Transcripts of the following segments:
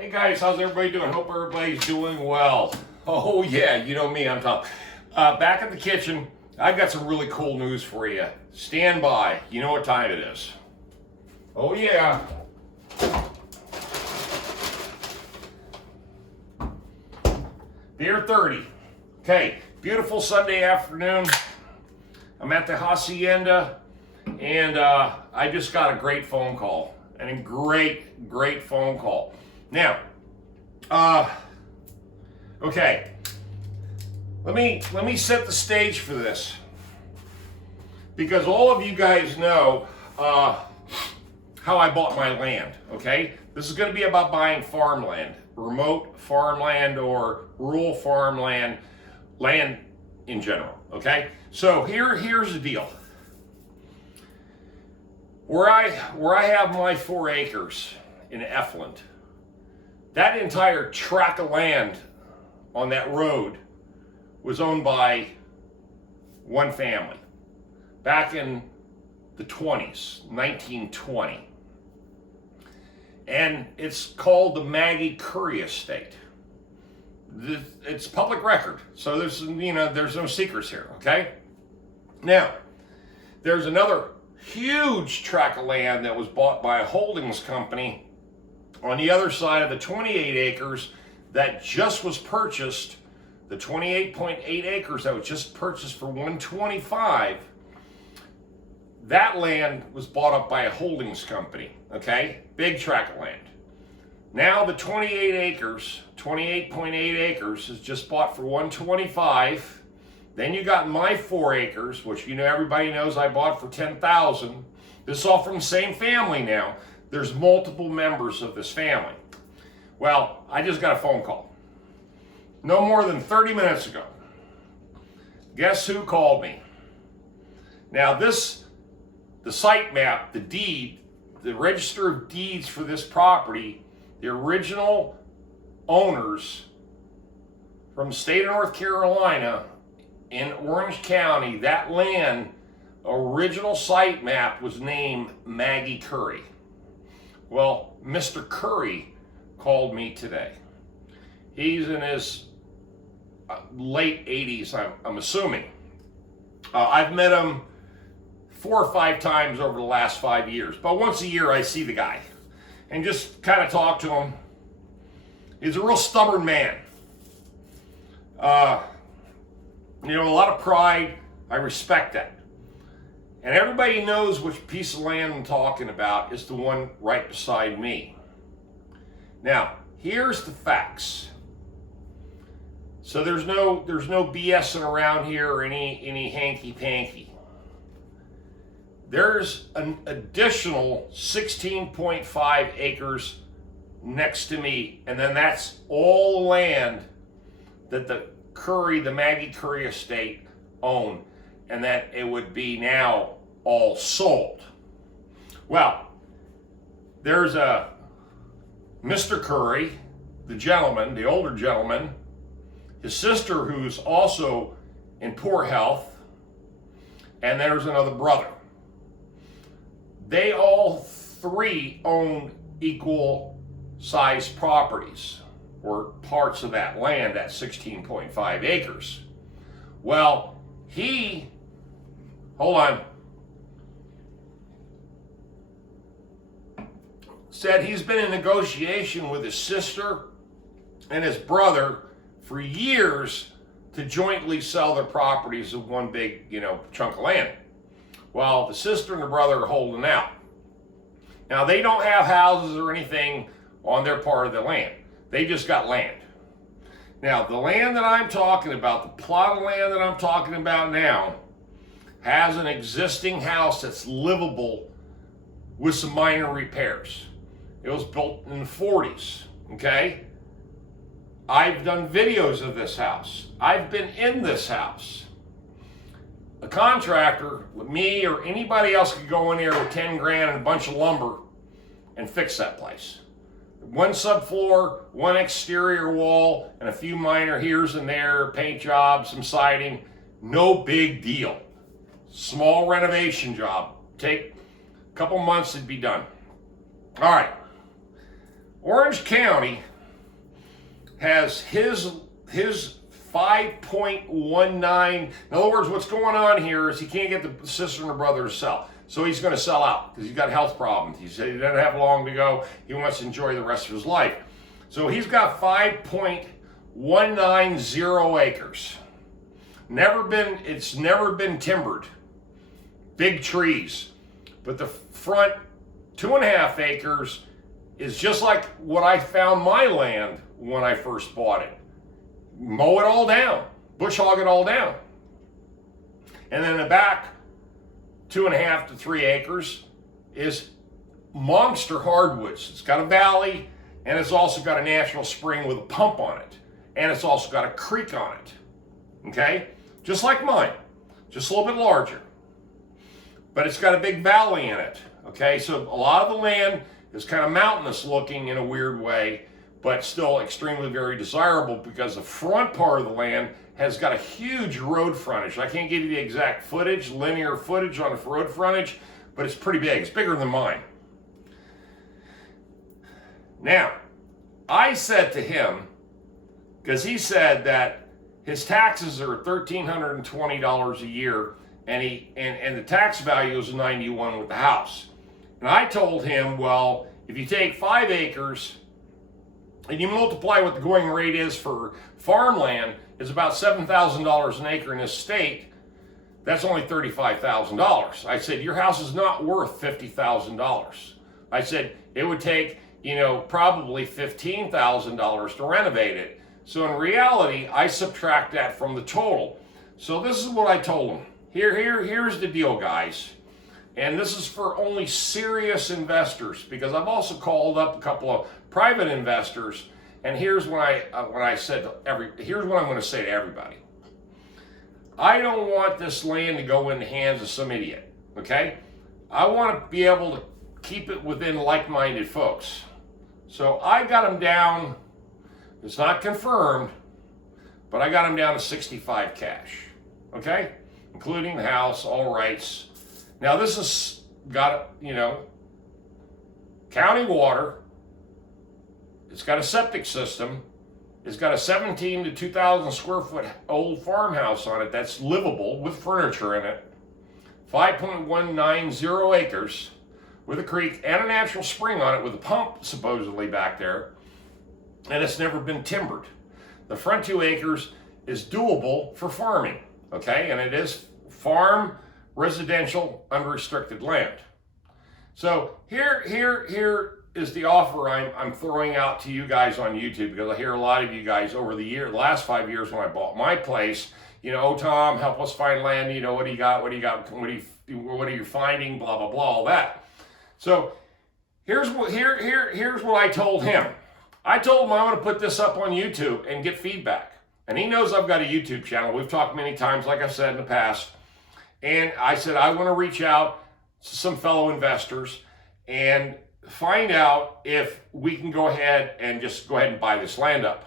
Hey guys, how's everybody doing? Hope everybody's doing well. Oh yeah, you know me, I'm Tom. Back at the kitchen, I've got some really cool news for you. Stand by, you know what time it is. Oh yeah. Beer 30. Okay, beautiful Sunday afternoon. I'm at the Hacienda and I just got a great phone call. And a great phone call. Now, okay, let me set the stage for this, because all of you guys know how I bought my land. Okay, this is going to be about buying farmland, remote farmland or rural farmland, land in general. Okay, so here's the deal. Where I have my 4 acres in Effland, that entire tract of land on that road was owned by one family back in the 20s, 1920. And it's called the Maggie Corrie estate. It's public record, so there's no secrets here, okay? Now, there's another huge tract of land that was bought by a holdings company on the other side of the 28 acres that just was purchased, the 28.8 acres that was just purchased for $125. That land was bought up by a holdings company, okay? Big tract of land. Now the 28 acres, 28.8 acres is just bought for $125. Then you got my 4 acres, which everybody knows I bought for $10,000. This is all from the same family now. There's multiple members of this family. Well, I just got a phone call. No more than 30 minutes ago. Guess who called me? Now the site map, the deed, the register of deeds for this property, the original owners from the state of North Carolina in Orange County, that land, original site map was named Maggie Corrie. Well, Mr. Corrie called me today. He's in his late 80s, I'm assuming. I've met him 4 or 5 times over the last 5 years, but once a year I see the guy and just kind of talk to him. He's a real stubborn man. A lot of pride. I respect that. And everybody knows which piece of land I'm talking about is the one right beside me. Now, here's the facts. So there's no BSing around here or any hanky-panky. There's an additional 16.5 acres next to me, and then that's all the land that the Maggie Corrie estate owned, and that it would be now all sold. Well, there's a Mr. Corrie, the gentleman, the older gentleman, his sister who's also in poor health, and there's another brother. They all 3 own equal sized properties, or parts of that land, that 16.5 acres. Well, said he's been in negotiation with his sister and his brother for years to jointly sell their properties of one big, chunk of land. Well, the sister and the brother are holding out. Now, they don't have houses or anything on their part of the land. They just got land. Now, the land that I'm talking about, the plot of land that I'm talking about now, has an existing house that's livable with some minor repairs. It was built in the 40s, okay? I've done videos of this house. I've been in this house. A contractor, me or anybody else could go in there with 10 grand and a bunch of lumber and fix that place. 1 subfloor, 1 exterior wall, and a few minor here's and there, paint jobs, some siding. No big deal. Small renovation job. Take a couple months, it'd be done. All right. Orange County has his 5.19. In other words, what's going on here is he can't get the sister and the brother to sell. So he's going to sell out because he's got health problems. He said he doesn't have long to go. He wants to enjoy the rest of his life. So he's got 5.190 acres. It's never been timbered. Big trees. But the front 2.5 acres is just like what I found my land when I first bought it. Mow it all down, bush hog it all down. And then the back 2.5 to 3 acres is monster hardwoods. It's got a valley, and it's also got a natural spring with a pump on it. And it's also got a creek on it. Okay? Just like mine, just a little bit larger. But it's got a big valley in it. Okay? So a lot of the land is kind of mountainous looking in a weird way, but still extremely very desirable because the front part of the land has got a huge road frontage. I can't give you the exact footage, linear footage on the road frontage, but it's pretty big. It's bigger than mine. Now, I said to him, because he said that his taxes are $1,320 a year, and the tax value is $91 with the house. And I told him, well, if you take 5 acres and you multiply what the going rate is for farmland, is about $7,000 an acre in this state, that's only $35,000. I said, your house is not worth $50,000. I said, it would take, probably $15,000 to renovate it. So in reality, I subtract that from the total. So this is what I told him. Here's the deal, guys. And this is for only serious investors, because I've also called up a couple of private investors, and here's what here's what I'm going to say to everybody. I don't want this land to go in the hands of some idiot, okay? I want to be able to keep it within like-minded folks. So I got them down, it's not confirmed, but I got them down to 65 cash, okay? Including the house, all rights. Now this has got, county water. It's got a septic system. It's got a 17 to 2,000 square foot old farmhouse on it that's livable with furniture in it. 5.190 acres with a creek and a natural spring on it with a pump supposedly back there. And it's never been timbered. The front 2 acres is doable for farming, okay? And it is farm, residential, unrestricted land. So here is the offer I'm throwing out to you guys on YouTube, because I hear a lot of you guys over the last 5 years when I bought my place, oh Tom, help us find land, what do you got, what are you finding, blah, blah, blah, all that. So here's what I told him. I told him I'm going to put this up on YouTube and get feedback. And he knows I've got a YouTube channel. We've talked many times, like I've said in the past. And I said, I want to reach out to some fellow investors and find out if we can go ahead and buy this land up.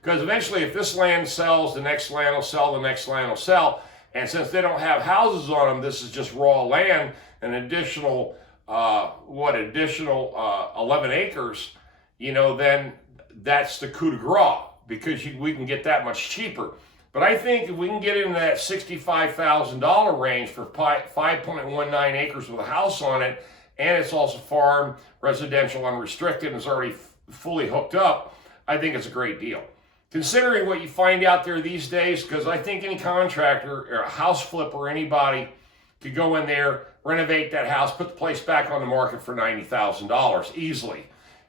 Because eventually, if this land sells, the next land will sell, the next land will sell. And since they don't have houses on them, this is just raw land, an additional 11 acres, then that's the coup de grace, because we can get that much cheaper. But I think if we can get into that $65,000 range for 5.19 acres with a house on it, and it's also farm, residential, unrestricted, and it's already fully hooked up, I think it's a great deal. Considering what you find out there these days, because I think any contractor or a house flipper or anybody could go in there, renovate that house, put the place back on the market for $90,000 easily,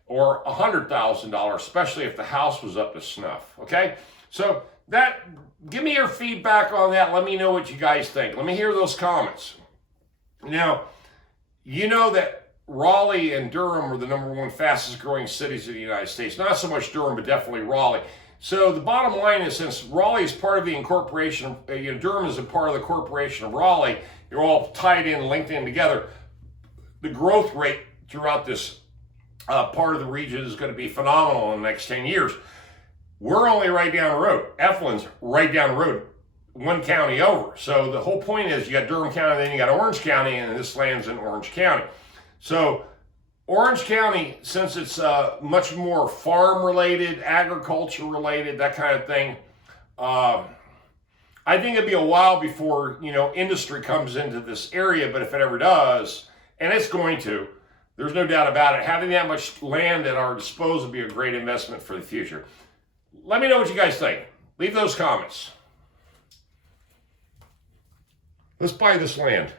or $100,000, especially if the house was up to snuff, okay? So give me your feedback on that. Let me know what you guys think. Let me hear those comments. Now, you know that Raleigh and Durham are the #1 fastest growing cities in the United States. Not so much Durham, but definitely Raleigh. So the bottom line is, since Raleigh is part of the incorporation, Durham is a part of the corporation of Raleigh, you're all tied in, linked in together. The growth rate throughout this part of the region is going to be phenomenal in the next 10 years. We're only right down the road. Effin's right down the road, 1 county over. So the whole point is you got Durham County, then you got Orange County, and this land's in Orange County. So Orange County, since it's much more farm related, agriculture related, that kind of thing, I think it'd be a while before, industry comes into this area, but if it ever does, and it's going to, there's no doubt about it, having that much land at our disposal would be a great investment for the future. Let me know what you guys think. Leave those comments. Let's buy this land.